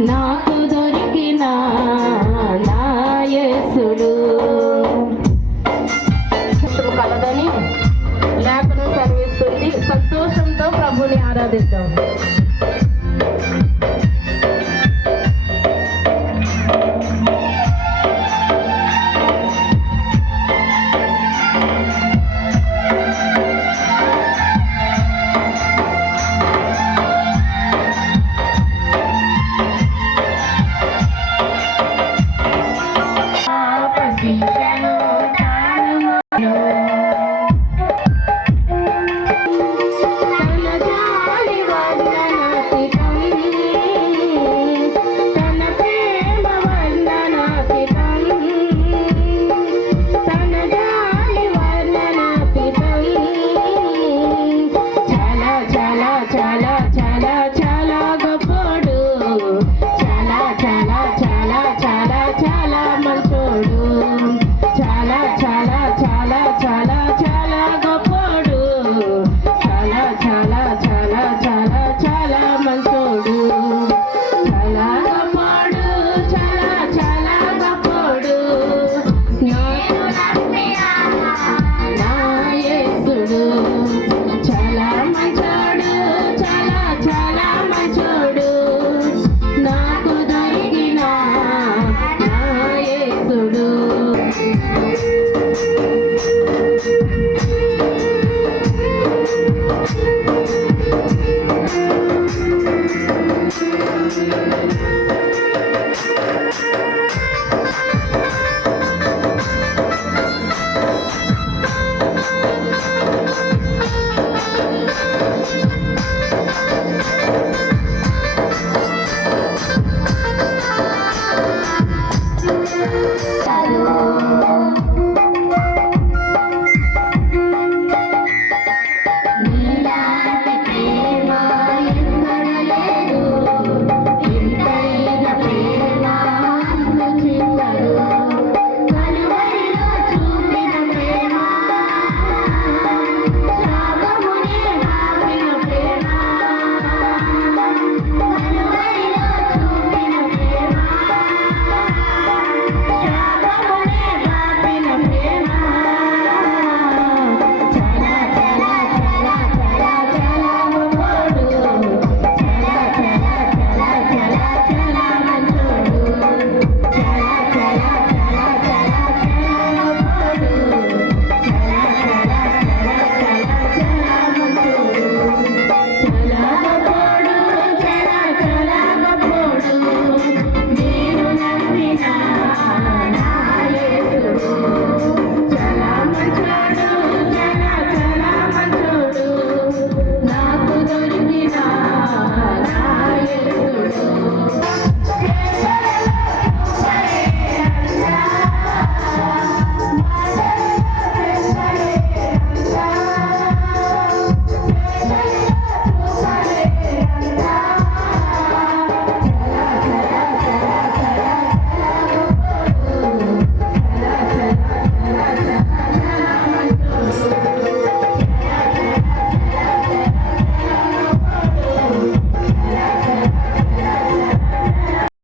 నాకు దొరికిన నాయసుడు. కలదని లేఖను సర్విస్తుంది సంతోషంతో ప్రభుని ఆరాధిద్దాం.